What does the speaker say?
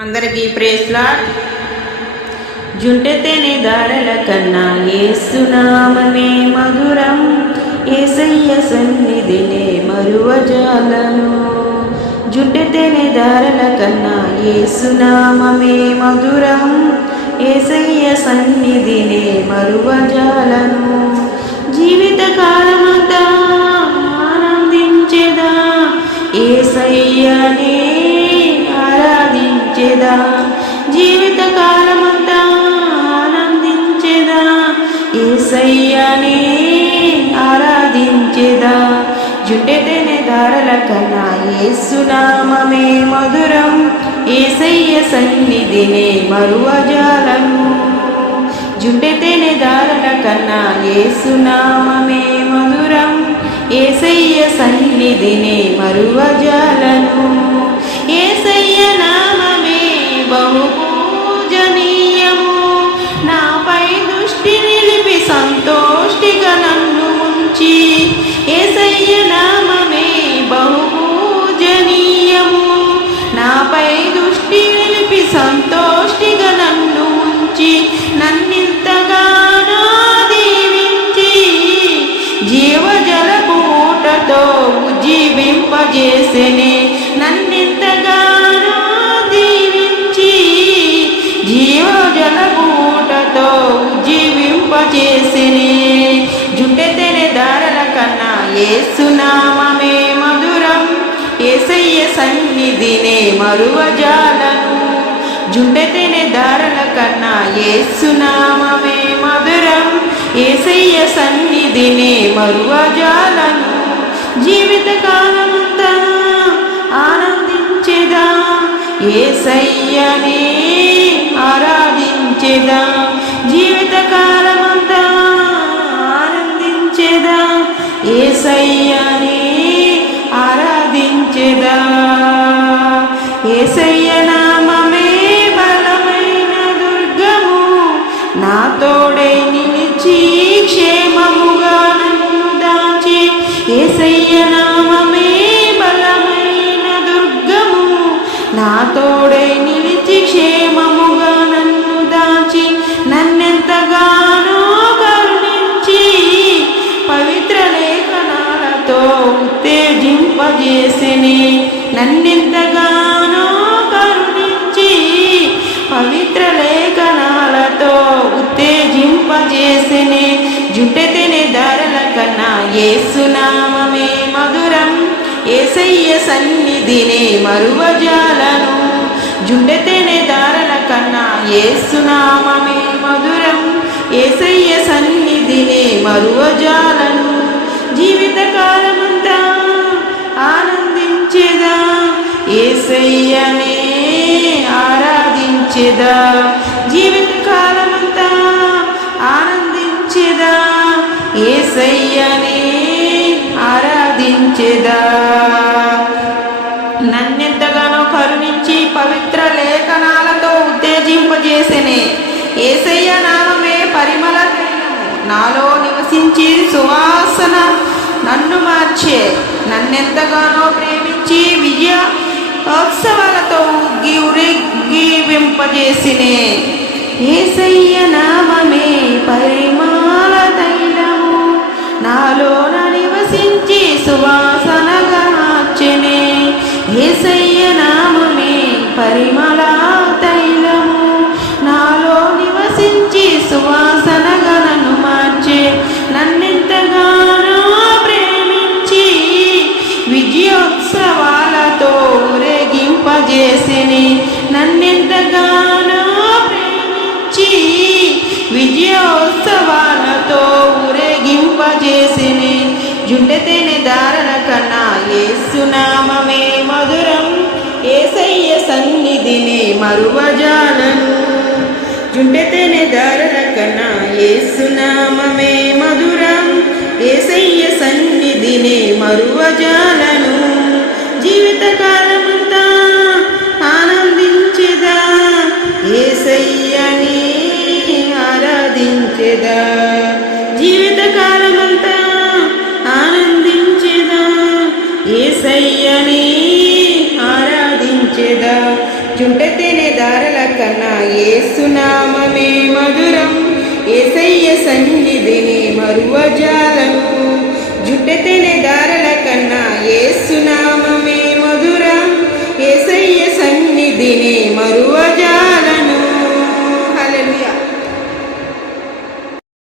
అందరికీ ప్రేస్లా జుంటెతేనే దారల కన్నా ఏసునామమే మధురం. ఏసయ్య సన్నిధినే మరువజాలను. జుంటెతేనే దారల కన్నా ఏసునామమే మధురం. ఏసయ్య సన్నిధినే మరువజాలను. ఆరాధించెదా జీవిత కాలమంతా ఆనందించెదా ఏసయ్యనే ఆరాధించెదా జుట్టెతేనే దారల కన్నా ఏసునామమే మధురం ఏసయ్య సన్నిధినే మరువజాలను జుండెతేనే దారల కన్నా ఏసునామమే మధురం ఏసయ్య సన్నిధినే మరువజాలను ఊటతో ఉజ్జీవింపజేసెనే. నన్నెంతగానో దీవించి జీవజలపు ఊటతో ఉజ్జీవింపజేసెనే జుట్టెతెనే దారల కన్నా ఏసునామమే మధురం. ఏసయ్య సన్నిధినే మరువజాలను. జుండెతేనే దారల కన్నా ఏసునామమే మధురం. ఏసయ్య సన్నిధినే మరువజాలను. జీవిత కాలమంతా ఆనందించెదా? ఏసయ్యనే ఆరాధించేదా? జీవిత కాలమంతా ఏసయ్యనే ఆరాధించేదా? ఏసయ్య నన్నెంతగానో కరుణించి పవిత్ర లేఖనాలతో ఉత్తేజింపజేసిని జుట్టెతిని ధరల కన్నా ఏసునామమే మధురం. ఏసయ్య సన్నిధినే మరువజాలను. జుండెతేనే దారల కన్నా ఏసునామమే మధురం. ఏసయ్య సన్నిధినే మరువజాలను. జీవితకాలం ఏసయ్యనే ఆరాధించేదా? జీవిత కాలమంతా ఆనందించేదా? ఏసయ్యనే ఆరాధించేదా? నన్నెంతగానో కరుణించి పవిత్ర లేఖనాలతో ఉత్తేజింపజేసెనే. ఏసయ్య నామమే పరిమళ నాలో నివసించి సువాసన నన్ను మార్చే. నన్నెంతగానో ప్రేమించి విజయ ఉత్సవాలతో ఉగ్గి ఉరిగివింపజేసినే ఏసయ్య నామమే పరిమాల తైలము. నాలోన నివసించి సువాస చేసిని నన్నెంతగానో ప్రేమించి విజయోత్సవాలతో ఊరేగింపజేసిని. జుండెతేనే ధారణ కన్నా ఏసునామమే మధురం ఏసయ్య సన్నిధిని మరువజాలను. జుండెతేనే ధారణ కన్నా ఏసునామమే మధురం ఏసయ్య సన్నిధిని మరువజాలను. యేసునామే మధురం. ఏసయ్య సన్నిధిని మరువజాలను. జుట్టెతెనె దారల కన్నా ఏసు